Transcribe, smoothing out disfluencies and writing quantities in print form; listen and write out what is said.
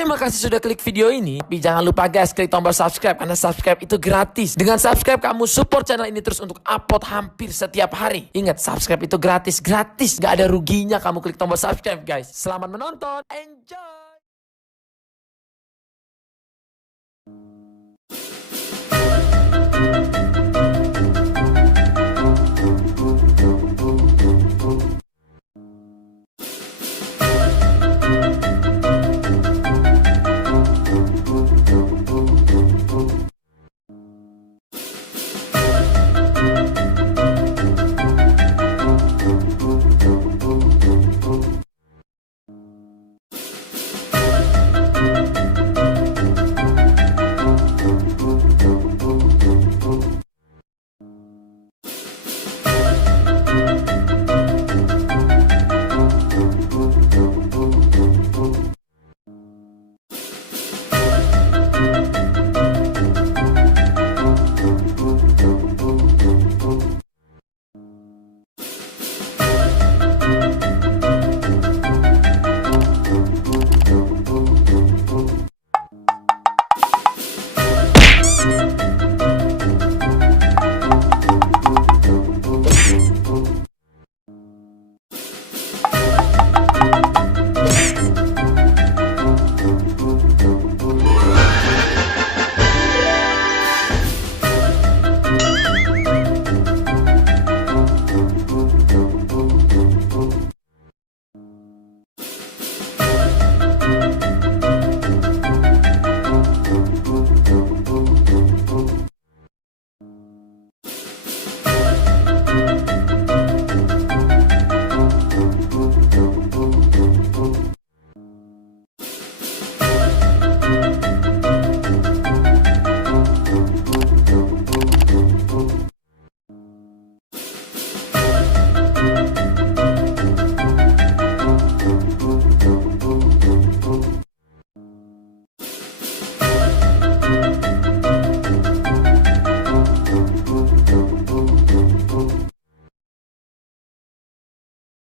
Terima kasih sudah klik video ini. Tapi jangan lupa guys, klik tombol subscribe karena subscribe itu gratis. Dengan subscribe kamu support channel ini terus untuk upload hampir setiap hari. Ingat, subscribe itu gratis. Gak ada ruginya kamu klik tombol subscribe guys. Selamat menonton. Enjoy.